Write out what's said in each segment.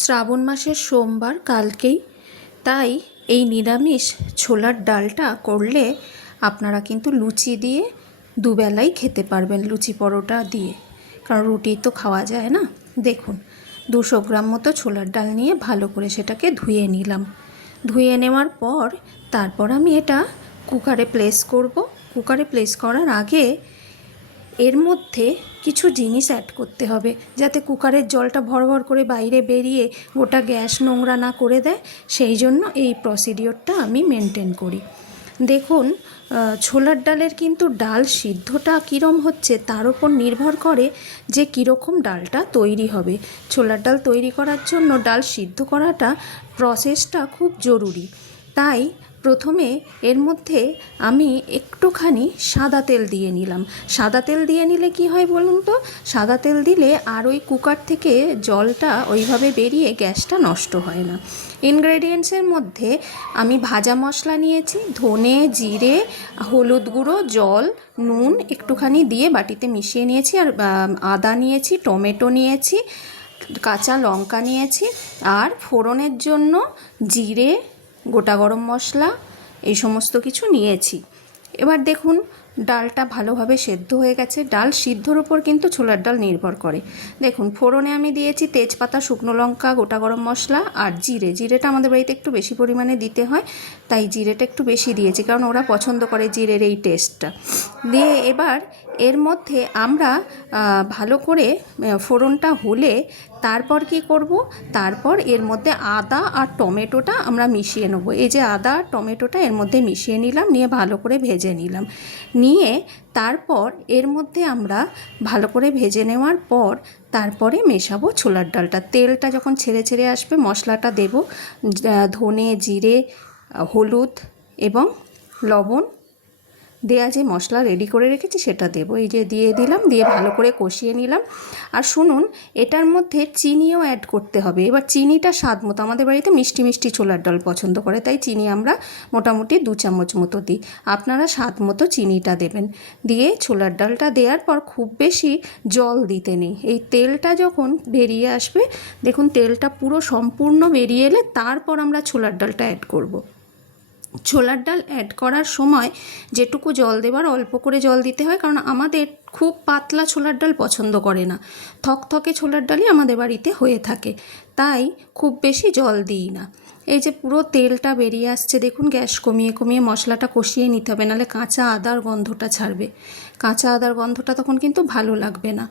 শ্রাবণ মাসের সোমবার কালকেই। তাই এই নিরামিষ ছোলার ডালটা করলে আপনারা কিন্তু লুচি দিয়ে দুবেলাই খেতে পারবেন লুচি পরোটা দিয়ে। কারণ রুটি তো খাওয়া যায় না। দেখুন, দুশো গ্রাম মতো ছোলার ডাল নিয়ে ভালো করে সেটাকে ধুয়ে নিলাম। ধুয়ে নেওয়ার পর তারপর আমি এটা কুকারে প্লেস করব। কুকারে প্লেস করার আগে এর মধ্যে কিছু জিনিস অ্যাড করতে হবে যাতে কুকারের জলটা ভর ভর করে বাইরে বেরিয়ে গোটা গ্যাস নোংরা না করে দেয়। সেই জন্য এই প্রসিডিওরটা আমি মেনটেন করি। দেখুন ছোলার ডালের কিন্তু ডাল সিদ্ধটা কীরম হচ্ছে তার উপর নির্ভর করে যে কীরকম ডালটা তৈরি হবে। ছোলার ডাল তৈরি করার জন্য ডাল সিদ্ধ করাটা প্রসেসটা খুব জরুরি। তাই প্রথমে এর মধ্যে আমি একটুখানি সাদা তেল দিয়ে নিলাম। সাদা তেল দিয়ে নিলে কি হয় বলুন তো? সাদা তেল দিলে আর ওই কুকার থেকে জলটা ওইভাবে বেরিয়ে গ্যাসটা নষ্ট হয় না। ইনগ্রেডিয়েন্টসের মধ্যে আমি ভাজা মশলা নিয়েছি, ধনে, জিরে, হলুদ গুঁড়ো, জল, নুন একটুখানি দিয়ে বাটিতে মিশিয়ে নিয়েছি আর আদা নিয়েছি, টমেটো নিয়েছি, কাঁচা লঙ্কা নিয়েছি আর ফোড়নের জন্য জিরে গোটা গরম মশলা, এই সমস্ত কিছু নিয়েছি। এবার দেখুন, ডালটা ভালোভাবে সেদ্ধ হয়ে গেছে। ডাল সিদ্ধর ওপর কিন্তু ছোলার ডাল নির্ভর করে। দেখুন, ফোড়নে আমি দিয়েছি তেজপাতা, শুকনো লঙ্কা, গোটা গরম মশলা আর জিরে। জিরেটা আমাদের বাড়িতে একটু বেশি পরিমাণে দিতে হয়, তাই জিরেটা একটু বেশি দিয়েছি, কারণ ওরা পছন্দ করে জিরের এই টেস্টটা দিয়ে এবার এর মধ্যে আমরা ভালো করে ফোড়নটা হলে তারপর কি করব? তারপর এর মধ্যে আদা আর টমেটোটা আমরা মিশিয়ে নেব। এই যে আদা আর টমেটোটা এর মধ্যে মিশিয়ে নিলাম, নিয়ে ভালো করে ভেজে নিলাম। নিয়ে তারপর এর মধ্যে আমরা ভালো করে ভেজে নেওয়ার পর তারপরে মেশাবো ছোলার ডালটা। তেলটা যখন ছেড়ে ছেড়ে আসবে, মশলাটা দেব ধনে, জিরে, হলুদ এবং লবণ। দেয়া যে মশলা রেডি করে রেখেছি সেটা দেবো। এই যে দিয়ে দিলাম, দিয়ে ভালো করে কষিয়ে নিলাম। আর শুনুন, এটার মধ্যে চিনিও অ্যাড করতে হবে। এবার চিনিটা স্বাদ মতো, আমাদের বাড়িতে মিষ্টি মিষ্টি ছোলার ডাল পছন্দ করে, তাই চিনি আমরা মোটামুটি দু চামচ মতো দিই। আপনারা স্বাদ মতো চিনিটা দেবেন। দিয়ে ছোলার ডালটা দেওয়ার পর খুব বেশি জল দিতে নেই। এই তেলটা যখন বেরিয়ে আসবে, দেখুন তেলটা পুরো সম্পূর্ণ বেরিয়ে এলে তারপর আমরা ছোলার ডালটা অ্যাড করব। ছোলার ডাল অ্যাড করার সময় যেটুকু জল দেবার, অল্প করে জল দিতে হয়, কারণ আমাদের খুব পাতলা ছোলার ডাল পছন্দ করে না। থকথকে ছোলার ডালই আমাদের বাড়িতে হয়ে থাকে। তাই খুব বেশি জল দিই না। এই যে পুরো তেলটা বেরিয়ে আসছে, দেখুন গ্যাস কমিয়ে কমিয়ে মশলাটা কষিয়ে নিতে হবে, নাহলে কাঁচা আদার গন্ধটা ছাড়বে। কাঁচা আদার গন্ধটা তখন কিন্তু ভালো লাগবে না।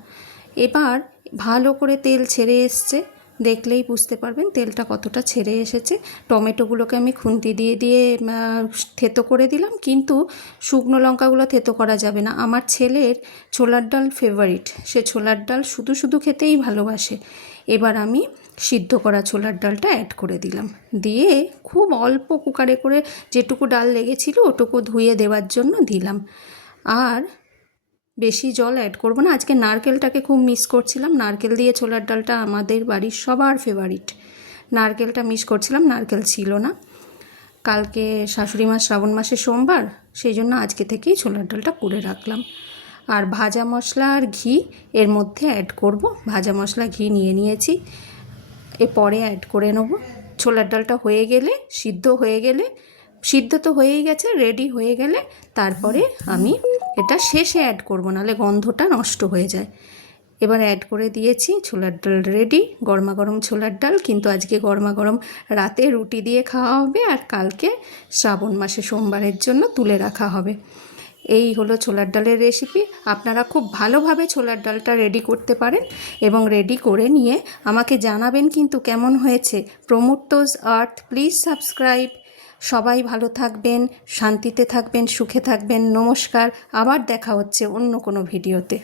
এবার ভালো করে তেল ছেড়ে এসছে। দেখলেই বুঝতে পারবেন তেলটা কতটা ছেড়ে এসেছে। টমেটোগুলোকে আমি খুন্তি দিয়ে দিয়ে থেতো করে দিলাম। কিন্তু শুকনো লঙ্কাগুলো থেতো করা যাবে না। আমার ছেলের ছোলার ডাল ফেভারিট সে ছোলার ডাল শুধু শুধু খেতেই ভালোবাসে। এবার আমি সিদ্ধ করা ছোলার ডালটা অ্যাড করে দিলাম। দিয়ে খুব অল্প কুকারে করে যেটুকু ডাল লেগেছিল ওটুকু ধুয়ে দেওয়ার জন্য দিলাম। আর বেশি জল অ্যাড করব না। আজকে নারকেলটাকে খুব মিস করছিলাম। নারকেল দিয়ে ছোলার ডালটা আমাদের বাড়ির সবার ফেভারিট নারকেলটা মিস করছিলাম, নারকেল ছিল না। কালকে শাশুড়ি মাস শ্রাবণ মাসে সোমবার, সেই জন্য আজকে থেকেই ছোলার ডালটা করে রাখলাম। আর ভাজা মশলা আর ঘি এর মধ্যে অ্যাড করব। ভাজা মশলা, ঘি নিয়ে নিয়েছি। এ পরে অ্যাড করে নেব। ছোলার ডালটা হয়ে গেলে, সিদ্ধ হয়ে গেলে সিদ্ধ তো হয়েই গেছে রেডি হয়ে গেলে তারপরে আমি এটা শেষে অ্যাড করব, নাহলে গন্ধটা নষ্ট হয়ে যায়। এবার অ্যাড করে দিয়েছি ছোলার ডাল রেডি গরমা গরম ছোলার ডাল, কিন্তু আজকে গরমা গরম রাতে রুটি দিয়ে খাওয়া হবে আর কালকে শ্রাবণ মাসে সোমবারের জন্য তুলে রাখা হবে। এই হলো ছোলার ডালের রেসিপি আপনারা খুব ভালোভাবে ছোলার ডালটা রেডি করতে পারেন এবং রেডি করে নিয়ে আমাকে জানাবেন কিন্তু কেমন হয়েছে। প্রমোটোজ আর্থ প্লিজ সাবস্ক্রাইব সবাই ভালো থাকবেন শান্তিতে থাকবেন সুখে থাকবেন। নমস্কার আবার দেখা হচ্ছে অন্য কোনো ভিডিওতে।